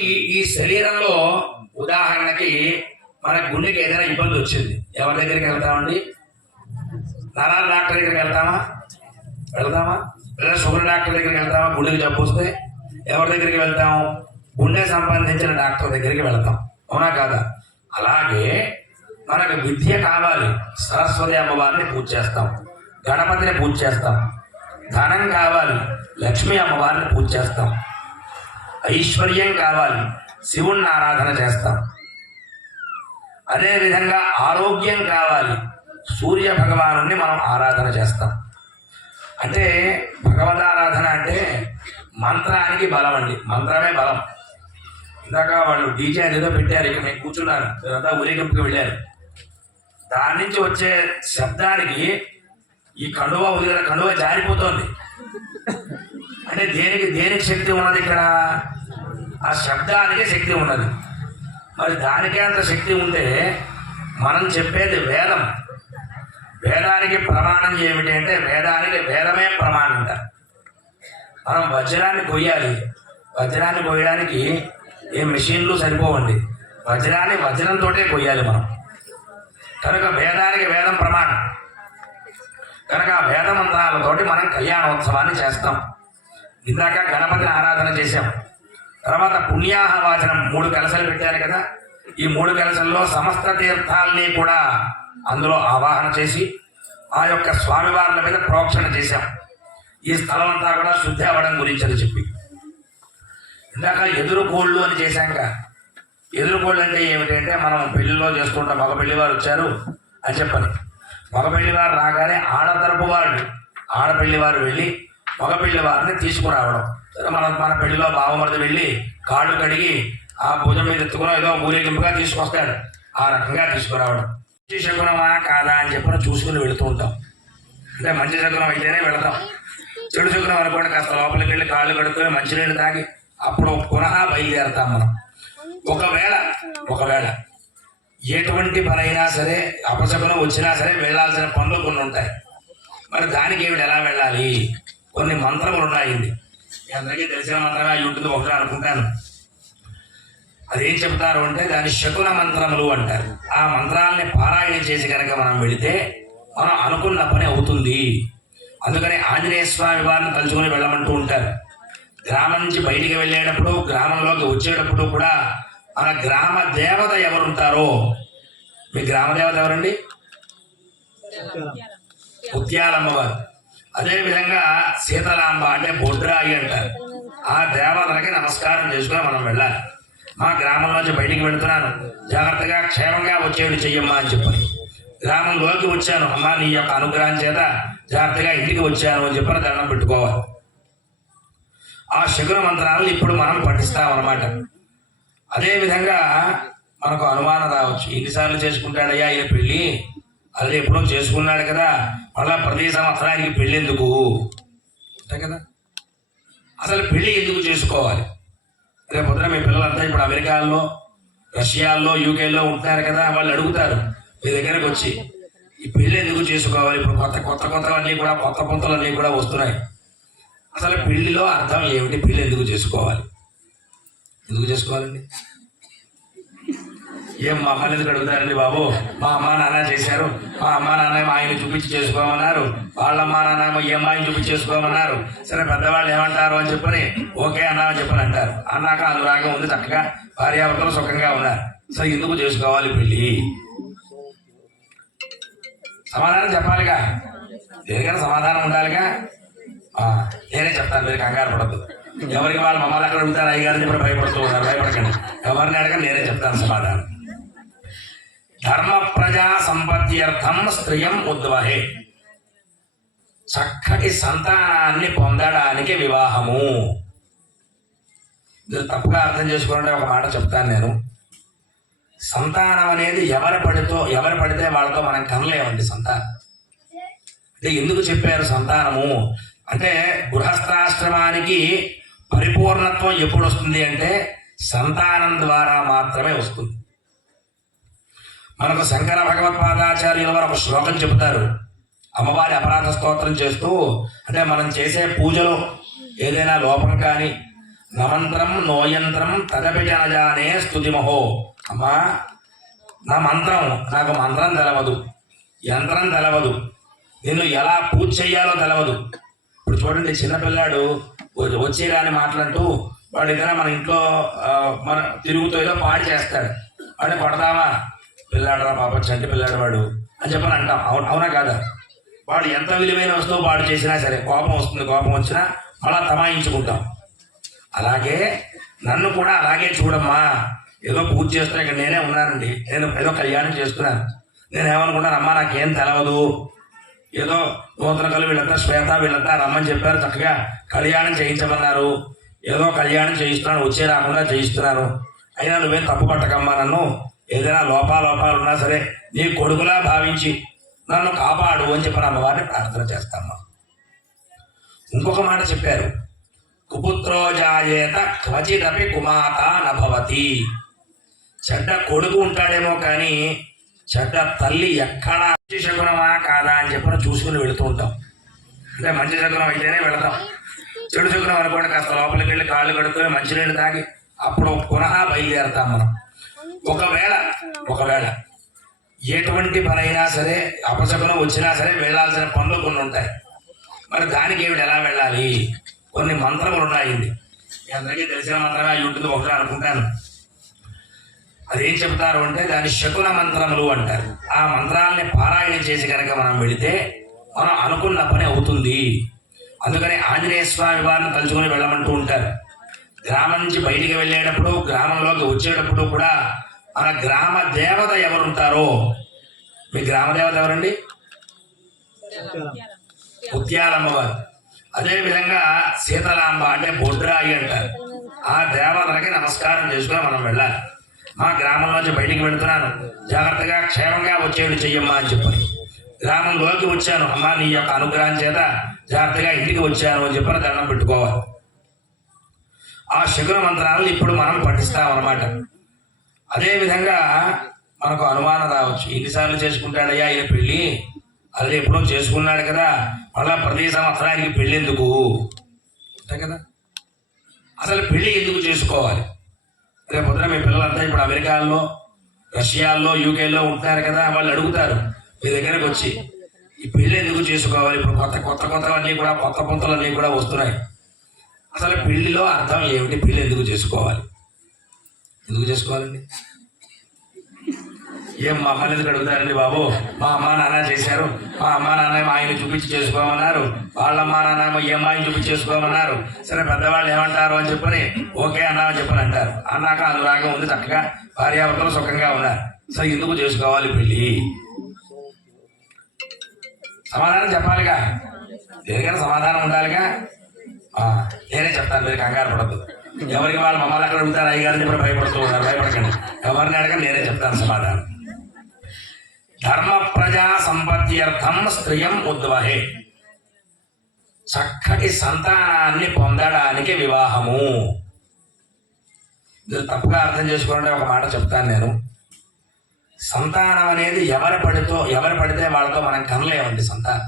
ఈ ఈ శరీరంలో ఉదాహరణకి మన గుండెకి ఏదైనా ఇబ్బంది వచ్చింది. ఎవరి దగ్గరికి వెళ్తామండి? నరాల డాక్టర్ దగ్గరికి వెళ్తామా? వెళ్తామా? లేదా షుగర్ డాక్టర్ దగ్గరికి వెళ్తామా? గుండెకి జబ్బు వస్తే ఎవరి దగ్గరికి వెళ్తాము గుండె సంబంధించిన డాక్టర్ దగ్గరికి వెళ్తాం. అవునా కాదా? అలాగే మనకు విద్య కావాలి. సరస్వతి అమ్మవారిని పూజ చేస్తాం. గణపతిని పూజ చేస్తాం. ధనం కావాలి. లక్ష్మీ అమ్మవారిని పూజ చేస్తాం. ఐశ్వర్యం కావాలి. శివుణ్ణి ఆరాధన చేస్తాం. అదేవిధంగా ఆరోగ్యం కావాలి. సూర్య భగవాను మనం ఆరాధన చేస్తాం. అంటే భగవదారాధన అంటే మంత్రానికి బలం అండి. మంత్రమే బలం. ఇందాక వాళ్ళు డీజే ఏదో పెట్టారు ఇక్కడ నేను కూర్చున్నాను. తర్వాత ఊరేగింపుకి వెళ్ళారు. దాని నుంచి వచ్చే శబ్దానికి ఈ కండువ ఉదిగిన కండువ జారిపోతోంది. అంటే దేనికి దేనికి శక్తి ఉన్నది ఇక్కడ? ఆ శబ్దానికి శక్తి ఉన్నది. మరి దానికే అంత శక్తి ఉంటే మనం చెప్పేది వేదం. వేదానికి ప్రమాణం ఏమిటి అంటే వేదానికి వేదమే ప్రమాణం అంట. మనం వజ్రాన్ని కొయ్యాలి. వజ్రాన్ని కొయ్యడానికి ఏ మిషన్లు సరిపోవండి. వజ్రాన్ని వజ్రంతో కొయ్యాలి మనం. కనుక వేదానికి వేదం ప్రమాణం. కనుక ఆ వేద మంత్రాలతోటి మనం కళ్యాణోత్సవాన్ని చేస్తాం. ఇందాక గణపతిని ఆరాధన చేశాం. తర్వాత పుణ్యాహ వాచనం మూడు కలసలు పెట్టారు కదా. ఈ మూడు కలసల్లో సమస్త తీర్థాలని కూడా అందులో ఆవాహన చేసి ఆ యొక్క స్వామివార్ల మీద ప్రోక్షణ చేశాం. ఈ స్థలం అంతా కూడా శుద్ధి అవ్వడం గురించి అని చెప్పి. ఇందాక ఎదురు కోళ్ళు అని చేశాక ఎదురు కోళ్ళు అంటే ఏమిటంటే మనం పెళ్ళిలో చేసుకుంటాం. మగ పెళ్ళి వారు వచ్చారు అని చెప్పని. మగ పెళ్ళి వారు రాగానే ఆడ తరపు వాళ్ళు ఆడపెళ్ళి వారు వెళ్ళి మగ వారిని తీసుకురావడం మన మన పెళ్ళిలో బావమరిది వెళ్ళి కాళ్ళు కడిగి ఆ భుజం మీద ఎత్తుకుని ఏదో ఊరేగింపుగా తీసుకొస్తాడు. ఆ రకంగా తీసుకురావడం. మంచి శకునమా కాదా అని చెప్పి చూసుకుని వెళుతూ ఉంటాం. అంటే మంచి శకునం అయితేనే వెళతాం. చెడు శకునం అనుకోండి కాస్త లోపలికి వెళ్ళి కాళ్ళు కడుక్కొని మంచినీళ్ళు తాగి అప్పుడు పునః బయలుదేరతాం మనం. ఒకవేళ ఒకవేళ ఎటువంటి పనైనా సరే అపశకునం వచ్చినా సరే వెళ్ళాల్సిన పనులు కొన్ని ఉంటాయి. మరి దానికి ఏమిటి ఎలా వెళ్ళాలి? కొన్ని మంత్రములు ఉన్నాయి అందరికీ తెలిసిన మంత్రమే అయి ఉంటుంది ఒకటి అనుకుంటాను. అదేం చెప్తారు అంటే దాని శకున మంత్రములు అంటారు. ఆ మంత్రాలని పారాయణ చేసి కనుక మనం వెళితే మనం అనుకున్న పని అవుతుంది. అందుకని ఆంజనేయ స్వామి వారిని తలుచుకొని వెళ్ళమంటూ ఉంటారు. గ్రామం నుంచి బయటికి వెళ్ళేటప్పుడు గ్రామంలోకి వచ్చేటప్పుడు కూడా మన గ్రామ దేవత ఎవరుంటారో? మీ గ్రామ దేవత ఎవరండి? ముత్యాలమ్మ అదేవిధంగా సీతారాంబ సీతలాంబ అంటే బొడ్రాయి అంటారు. ఆ దేవతలకి నమస్కారం చేసుకుని మనం వెళ్ళాలి. మా గ్రామంలోంచి బయటికి వెళ్తున్నాను. జాగ్రత్తగా క్షేమంగా వచ్చేవి చెయ్యమ్మా అని చెప్పి గ్రామంలోకి వచ్చాను. అమ్మ నీ యొక్క అనుగ్రహం చేత జాగ్రత్తగా ఇంటికి వచ్చాను అని చెప్పిన దండం పెట్టుకోవాలి. ఆ శకున మంత్రాలను ఇప్పుడు మనం పఠిస్తాం అనమాట అదేవిధంగా మనకు అనుమానం రావచ్చు. ఎన్నిసార్లు చేసుకుంటాడయ్యా ఈయన పెళ్ళి? అది ఎప్పుడో చేసుకున్నాడు కదా. మళ్ళా ప్రతి సంవత్సరానికి పెళ్ళి ఎందుకు? అంతే కదా? అసలు పెళ్ళి ఎందుకు చేసుకోవాలి? రేపు పొద్దున మీ పిల్లలంతా ఇప్పుడు అమెరికాలో రష్యాల్లో యూకేలో ఉంటున్నారు కదా వాళ్ళు అడుగుతారు మీ దగ్గరకు వచ్చి ఈ పెళ్ళి ఎందుకు చేసుకోవాలి? ఇప్పుడు కొత్త కొత్త కొత్తవన్నీ కూడా కొత్త పొంతలన్నీ కూడా వస్తున్నాయి. అసలు పెళ్ళిలో అర్థం ఏమిటి? పెళ్ళి ఎందుకు చేసుకోవాలి? ఎందుకు చేసుకోవాలండి? ఏం మా అమ్మని ఎందుకు అడుగుతారండి బాబు? మా అమ్మ నాన్న చేశారు. మా అమ్మ నాన్న మా ఆయన చూపించి చేసుకోమన్నారు. వాళ్ళ అమ్మ నాన్న మా ఈ అమ్మాయిని చూపించి చేసుకోమన్నారు. సరే పెద్దవాళ్ళు ఏమంటారు అని చెప్పని ఓకే అన్నా అని చెప్పని అంటారు. అన్నాక అనురాగం ఉంది చక్కగా. భార్యాభర్తలు సుఖంగా ఉన్నారు. సరే ఎందుకు చేసుకోవాలి పెళ్ళి? సమాధానం చెప్పాలిగా? దేనికైనా సమాధానం ఉండాలిగా? నేనే చెప్తాను మీరు కంగారు పడద్దు. ఎవరికి వాళ్ళు మమ్మల్ని అక్కడ అడుగుతారు? అయ్యారని చెప్పి భయపడుతూ ఉన్నారు. భయపడకండి. ఎవరిని అడగండి నేనే చెప్తాను సమాధానం. ధర్మ ప్రజా సంపత్త్యర్థం స్త్రియం ఉద్వహే. చక్కటి సంతానాన్ని పొందడానికి వివాహము. మీరు తప్పుగా అర్థం చేసుకోవాలంటే ఒక మాట చెప్తాను నేను. సంతానం అనేది ఎవరి పడితో ఎవరు పడితే వాళ్ళతో మనం కనలేమండి సంతానం. అంటే ఎందుకు చెప్పారు సంతానము? అంటే గృహస్థాశ్రమానికి పరిపూర్ణత్వం ఎప్పుడు వస్తుంది అంటే సంతానం ద్వారా మాత్రమే వస్తుంది. మనకు శంకర భగవత్పాదాచార్యుల వారు ఒక శ్లోకం చెబుతారు. అమ్మవారి అపరాధ స్తోత్రం చేస్తూ అంటే మనం చేసే పూజలో ఏదైనా లోపం కానీ నమంత్రం నోయంత్రం తదపి స్థుతిమహో స్తుతిమహో. అమ్మా నా మంత్రం నాకు మంత్రం తెలవదు యంత్రం తెలవదు నిన్ను ఎలా పూజ చేయాలో తెలవదు. ఇప్పుడు చూడండి చిన్నపిల్లాడు వచ్చేదాన్ని వచ్చి రాని మాట్లాడుతూ వాడు ఏదైనా మన ఇంట్లో మన తిరుగుతూ ఏదో పాడు చేస్తాడు. వాడిని కొడదామా పిల్లాడరా పాప చంటి పిల్లాడు వాడు అని చెప్పని అంటాం. అవును అవునా కాదా? వాడు ఎంత విలువైన వస్తువు వాడు చేసినా సరే కోపం వస్తుంది కోపం వచ్చినా మళ్ళా తమాయించుకుంటాం. అలాగే నన్ను కూడా అలాగే చూడమ్మా. ఏదో పూజ చేస్తున్నా ఇక్కడ నేనే ఉన్నానండి. నేను ఏదో కళ్యాణం చేస్తున్నాను. నేను ఏమనుకున్నాను అమ్మా నాకేం తెలవదు. ఏదో నూతన కలు వీళ్ళంతా శ్వేత వీళ్ళంతా రమ్మని చెప్పారు చక్కగా కళ్యాణం చేయించమన్నారు. ఏదో కళ్యాణం చేయిస్తున్నాను వచ్చే రాకుండా చేయిస్తున్నాను. అయినా నువ్వేం తప్పు పట్టకమ్మా నన్ను. ఏదైనా లోపాలోపాలు లోపాలు ఉన్నా సరే నీ కొడుకులా భావించి నన్ను కాపాడు అని చెప్పిన అమ్మవారిని ప్రార్థన చేస్తామ్మా ఇంకొక మాట చెప్పారు. కుపుత్రో జాయేత క్వచిదపి కుమాత నభవతి. చెడ్డ కొడుకు ఉంటాడేమో కానీ చెడ్డ తల్లి ఎక్కడా మంచి శకునమా కాదా అని చెప్పి చూసుకుని వెళుతూ ఉంటాం. అంటే మంచి శకునం అయితేనే వెళతాం. చెడు శకునం అనుకోండి కాస్త లోపలికి వెళ్ళి కాళ్ళు కడుక్కొని మంచినీళ్ళు తాగి అప్పుడు పునః బయలుదేరతాం మనం. ఒకవేళ ఒకవేళ ఎటువంటి పనైనా సరే అపశకునం వచ్చినా సరే వెళ్ళాల్సిన పనులు కొన్ని ఉంటాయి. మరి దానికి ఏమిటి ఎలా వెళ్ళాలి? కొన్ని మంత్రములు ఉన్నాయి అందరికీ తెలిసిన మంత్రమే అయి ఉంటుంది ఒకటి అనుకుంటాను. అదేం చెప్తారు అంటే దాని శకున మంత్రములు అంటారు. ఆ మంత్రాలని పారాయణ చేసి కనుక మనం వెళితే మనం అనుకున్న పని అవుతుంది. అందుకని ఆంజనేయ స్వామి వారిని తలుచుకొని వెళ్ళమంటూ ఉంటారు. గ్రామం నుంచి బయటికి వెళ్ళేటప్పుడు గ్రామంలోకి వచ్చేటప్పుడు కూడా మన గ్రామ దేవత ఎవరుంటారో? మీ గ్రామ దేవత ఎవరండి? ముత్యాలమ్మ వారు అదే సీతలాంబ అంటే బొడ్రాయి అంటారు. ఆ దేవతలకి నమస్కారం చేసుకుని మనం వెళ్ళాలి. మా గ్రామంలోంచి బయటికి వెళ్తున్నాను. జాగ్రత్తగా క్షేమంగా వచ్చేవి చెయ్యమ్మా అని చెప్పి గ్రామంలోకి వచ్చాను. అమ్మా నీ యొక్క అనుగ్రహం చేత జాగ్రత్తగా ఇంటికి వచ్చాను అని చెప్పని దండం పెట్టుకోవాలి. ఆ శకున మంత్రాలను ఇప్పుడు మనం పఠిస్తాం అన్నమాట అదేవిధంగా మనకు అనుమానం రావచ్చు. ఎన్నిసార్లు చేసుకుంటాడయ్యా ఈయన పెళ్ళి? అది ఎప్పుడో చేసుకున్నాడు కదా. మళ్ళా ప్రతి సంవత్సరానికి పెళ్ళి ఎందుకు? అంతే కదా? అసలు పెళ్ళి ఎందుకు చేసుకోవాలి? రేపు పొద్దున మీ పిల్లలంతా ఇప్పుడు అమెరికాలో రష్యాల్లో యూకేలో ఉంటున్నారు కదా. వాళ్ళు అడుగుతారు మీ దగ్గరకు వచ్చి ఈ పెళ్ళి ఎందుకు చేసుకోవాలి? ఇప్పుడు కొత్త కొత్త కొత్తవన్నీ కూడా కొత్త పొంతలన్నీ కూడా వస్తున్నాయి. అసలు పెళ్ళిలో అర్థం ఏమిటి? పెళ్ళి ఎందుకు చేసుకోవాలి? ఎందుకు చేసుకోవాలండి? ఏం మా అమ్మని ఎందుకు అడుగుతారండి బాబు? మా అమ్మ నాన్న చేశారు. మా అమ్మ నాన్న మా ఆయన చూపించి చేసుకోమన్నారు. వాళ్ళ అమ్మ నాన్న మా అమ్మాయిని చూపించి చేసుకోమన్నారు. సరే పెద్దవాళ్ళు ఏమంటారు అని చెప్పని ఓకే అన్నామని చెప్పని అంటారు. అన్నాక అనురాగం ఉంది చక్కగా. భార్యాభర్తలు సుఖంగా ఉన్నారు. సరే ఎందుకు చేసుకోవాలి పెళ్ళి? సమాధానం చెప్పాలిగా? దేనికైనా సమాధానం ఉండాలిగా? నేనే చెప్తాను మీరు కంగారు పడద్దు. ఎవరికి వాళ్ళు మమ్మల్ని అక్కడ అడుగుతారు? అయ్యగారిని ఇప్పుడు భయపడుతూ ఉన్నారు. భయపడకండి. ఎవరిని అడగ నేనే చెప్తాను సమాధానం. ధర్మ ప్రజా సంపత్త్యర్థం స్త్రీయం ఉద్వహే. చక్కటి సంతానాన్ని పొందడానికి వివాహము. మీరు తప్పుగా అర్థం చేసుకోవాలంటే ఒక మాట చెప్తాను నేను. సంతానం అనేది ఎవరి పడితో ఎవరు పడితే వాళ్ళతో మనం కనలేమండి సంతానం.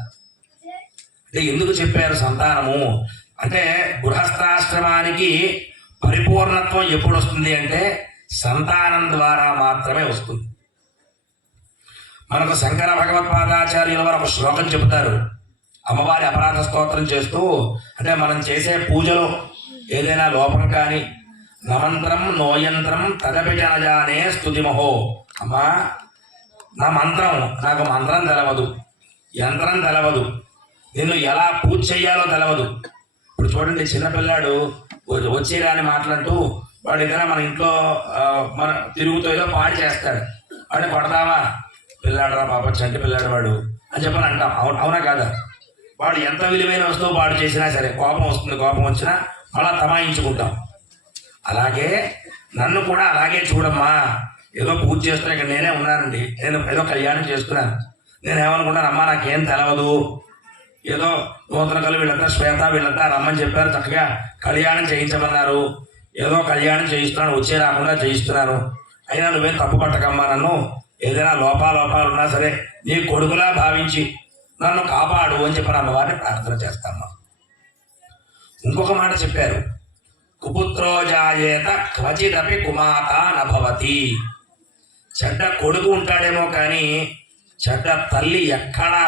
అంటే ఎందుకు చెప్పారు సంతానము? అంటే గృహస్థాశ్రమానికి పరిపూర్ణత్వం ఎప్పుడు వస్తుంది అంటే సంతానం ద్వారా మాత్రమే వస్తుంది. మనకు శంకర భగవత్పాదాచార్యుల వారు ఒక శ్లోకం చెబుతారు. అమ్మవారి అపరాధ స్తోత్రం చేస్తూ అంటే మనం చేసే పూజలో ఏదైనా లోపం కానీ నమంత్రం నోయంత్రం తదపి జనజానే స్తుతిమహో. అమ్మా నా మంత్రం నాకు మంత్రం తెలవదు యంత్రం తెలవదు నిన్ను ఎలా పూజ చేయాలో తెలవదు. చూడండి చిన్నపిల్లాడు వచ్చేరా అని మాట్లాడుతూ వాడు ఏదైనా మన ఇంట్లో మన తిరుగుతూ ఏదో పాడు చేస్తాడు వాడిని కొడతావా? పిల్లాడరా పాప చంటి పిల్లాడు వాడు అని చెప్పని అంటాం. అవును అవునా కాదా? వాడు ఎంత విలువైన వస్తువు పాడు చేసినా సరే కోపం వస్తుంది కోపం వచ్చినా మళ్ళా తమాయించుకుంటాం. అలాగే నన్ను కూడా అలాగే చూడమ్మా. ఏదో పూజ చేస్తున్నా ఇక్కడ నేనే ఉన్నానండి. నేను ఏదో కళ్యాణం చేస్తున్నాను నేను ఏమనుకుంటాను అమ్మా నాకేం తెలవదు. ఏదో నూతన వీళ్ళంతా శ్వేత వీళ్ళంతా రమ్మని చెప్పారు చక్కగా కళ్యాణం చేయించమన్నారు. ఏదో కళ్యాణం చేయిస్తున్నాను వచ్చే రాకుండా చేయిస్తున్నాను అయినా నువ్వేం తప్పు పట్టకమ్మా నన్ను. ఏదైనా లోపాలోపాలు ఉన్నా సరే నీ కొడుకులా భావించి నన్ను కాపాడు అని చెప్పిన అమ్మవారిని ప్రార్థన చేస్తామ్మా ఇంకొక మాట చెప్పారు. కుపుత్రో జాయేత క్వచిదపి కుమాత నభవతి. చెడ్డ కొడుకు ఉంటాడేమో కానీ చెడ్డ తల్లి ఎక్కడా